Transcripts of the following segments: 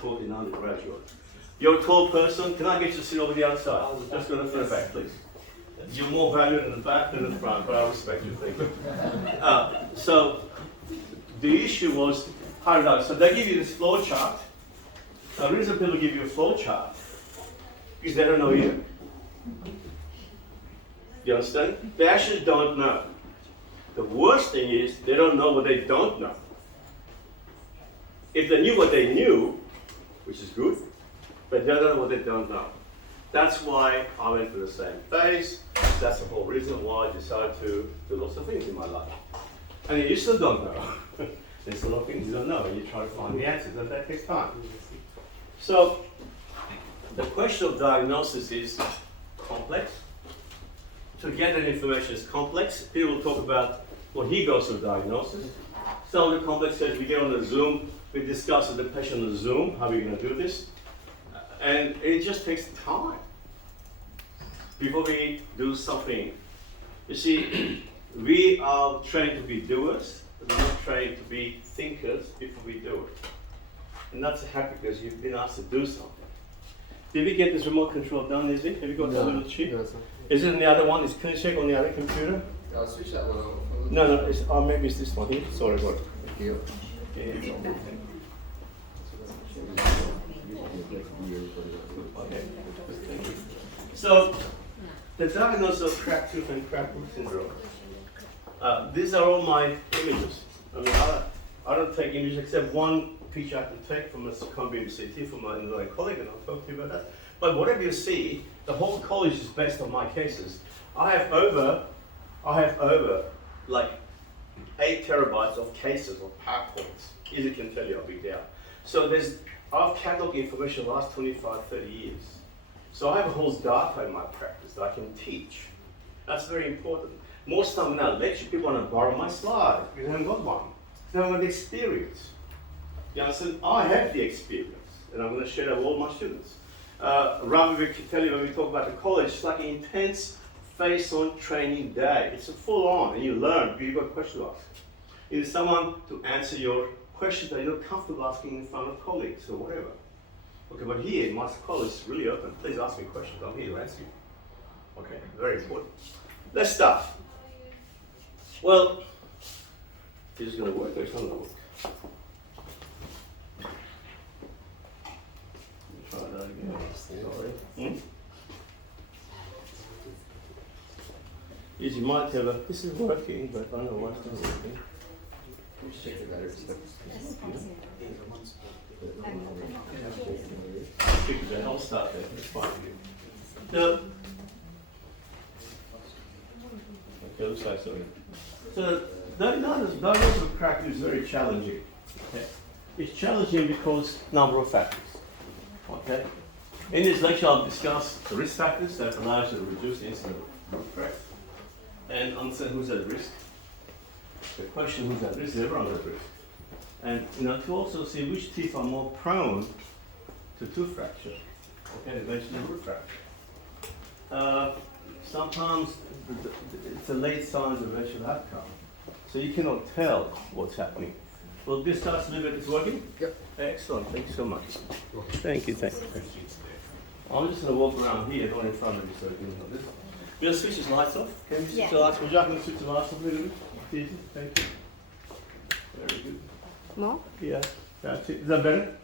taught in undergraduate. You're a tall person, can I get you to sit over the other side? Just go to the back, please. You're more valued in the back than the front, but I respect you, thank you. So, the issue was, how did I, so they give you this flow chart. The reason people give you a flow chart is they don't know either. You understand? They actually don't know. The worst thing is, they don't know what they don't know. If they knew what they knew, which is good, but they don't know what they don't know. That's why I went through the same phase. That's the whole reason why I decided to do lots of things in my life. And you still don't know. There's a lot of things you don't know, and you try to find the answers, and that takes time. So, the question of diagnosis is complex. To get that information is complex. Peter will talk about what he goes through diagnosis. Some of the complex says we get on the Zoom, we discuss with the patient on the Zoom, how we're going to do this. And it just takes time before we do something. You see, we are trained to be doers, but we're not trained to be thinkers before we do it. And that's happy because you've been asked to do something. Did we get this remote control done, Izzy? Have you got the little chip? No, sir. Is it in the other one? Can you check on the other computer? I'll switch that one on. No, it's, maybe it's this one here. Sorry, what? Thank you. Okay. So, the diagnosis of cracked tooth and cracked root syndrome. These are all my images. I mean, I don't take images except one picture I can take from a combined CT from another colleague, and I'll talk to you about that. But whatever you see, the whole college is based on my cases. I have over like 8 terabytes of cases of PowerPoints. Easy can tell you how big they are. So I've cataloged information the last 25, 30 years. So I have a whole data in my practice that I can teach. That's very important. Most of the time when I lecture, people want to borrow my slides because they haven't got one. They haven't got the experience. You understand? I have the experience, and I'm going to share that with all my students. Ravi will tell you when we talk about the college, it's like an intense face-on training day. It's a full-on, and you learn because you've got a question to ask. You need someone to answer your questions that you're not comfortable asking in front of colleagues or whatever. Okay, but here, my college is really open. Please ask me questions. I'm here to answer you. Okay, very important. Let's start. Well, is it going to work or it's not going to work? Try that again. Sorry. Yes, you might have a, this is working, but I don't know why it's not working. Check the battery stuff. I'll start there. It's fine. So, okay, looks like so. So, diagnosis of crack is very challenging. Okay? It's challenging because number of factors. Okay? In this lecture, I'll discuss the risk factors that allow us to reduce the incidence of crack and understand who's at risk. The question who's at risk is everyone at risk. And to also see which teeth are more prone to tooth fracture, okay, eventually root fracture. Sometimes it's a late signs of eventual outcome, so you cannot tell what's happening. Well, this starts a little bit. It's working? Yep. Excellent. Thank you so much. Thank you. I'm just going to walk around here, not in front of you, so you can know this. We'll switch his lights off. Can we switch the lights? Would you like me to switch the lights off a little bit? Easy. Thank you. Very good. More? Yeah, that's it. Is that better?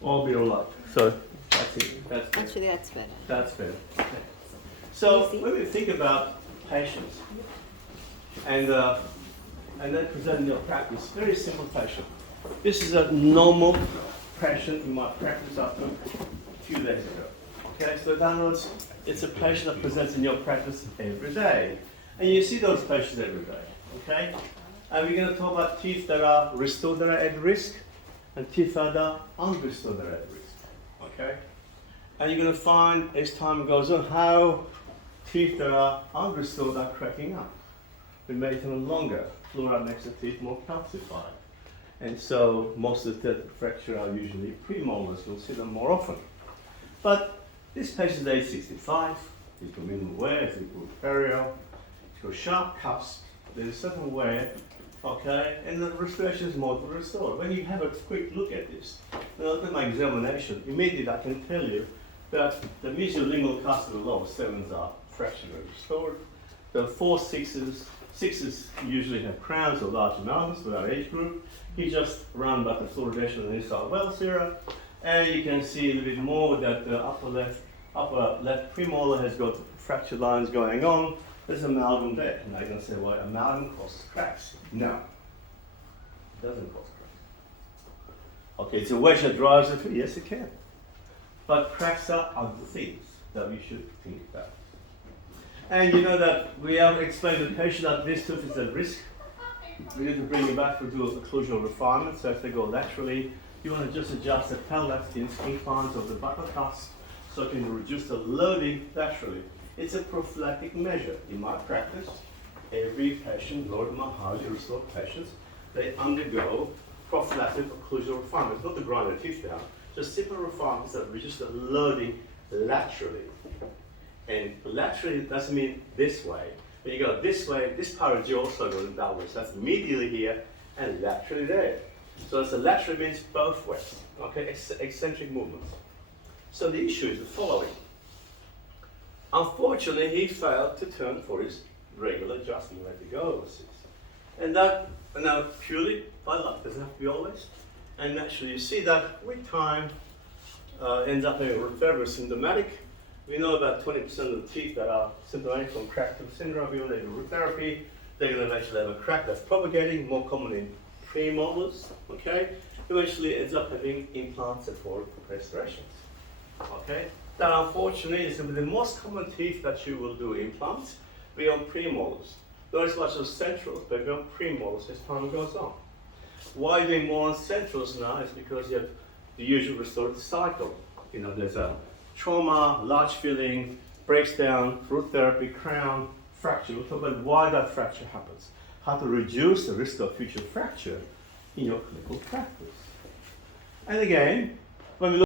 Or be all right. So that's it. That's better. Actually, that's better. That's better. Okay. So Easy. when we think about patients and then presenting your practice, very simple patient. This is a normal patient in my practice I took a few days ago. Okay, so in other words, it's a patient that presents in your practice every day. And you see those patients every day. Okay? And we're going to talk about teeth that are restored that are at risk and teeth that are unrestored that are at risk. Okay? And you're going to find as time goes on how teeth that are unrestored are cracking up. We make them longer. Fluoride makes the teeth more calcified. And so most of the teeth fracture are usually premolars. You'll see them more often. But this patient's age 65. He's got minimal wear, he's got perio, he's got sharp cups. There's a certain wear Okay, and the restoration is more to restore. When you have a quick look at this, look at my examination, immediately I can tell you that the mesiolingual cusp of the lower sevens are fractionally restored. The 4 6s, 6s usually have crowns or large amalgams for our age group. You just run about the fluoridation of the inside Wells era, and you can see a little bit more that the upper left premolar has got fracture lines going on. There's amalgam there. Now you're going to say, well, amalgam causes cracks. No, it doesn't cause cracks. Okay, it's a wedge that drives it through. Yes, it can. But cracks are other things that we should think about. And you know that we have explained to the patient that this tooth is at risk. We need to bring it back to do a occlusal refinement. So if they go laterally, you want to just adjust the palatin's inclines of the buccal cusp so it can reduce the loading laterally. It's a prophylactic measure. In my practice, every patient, Lord, my highly restored patients, they undergo prophylactic occlusal refinements, not to grind their teeth down, just simple refinements that reduce the loading laterally. And laterally doesn't mean this way. When you go this way, this part of the jaw also goes downwards. That's medially here and laterally there. So the lateral means both ways, okay, eccentric movements. So the issue is the following. Unfortunately, he failed to turn for his regular adjustment when to go overseas. And that, now purely by luck, doesn't have to be always. And naturally, you see that with time, ends up being very symptomatic. We know about 20% of the teeth that are symptomatic from crack tooth syndrome. We know they do root therapy. They're going to eventually have a crack that's propagating, more common in premolars, okay? Eventually ends up having implants and for restorations, okay? That unfortunately is the most common teeth that you will do implants beyond premolars. Not as much as centrals, but beyond premolars as time goes on. Why doing more on centrals now is because you have the usual restorative cycle. You know, there's a trauma, large filling, breaks down, root therapy, crown, fracture. We'll talk about why that fracture happens, how to reduce the risk of future fracture in your clinical practice. And again, when we look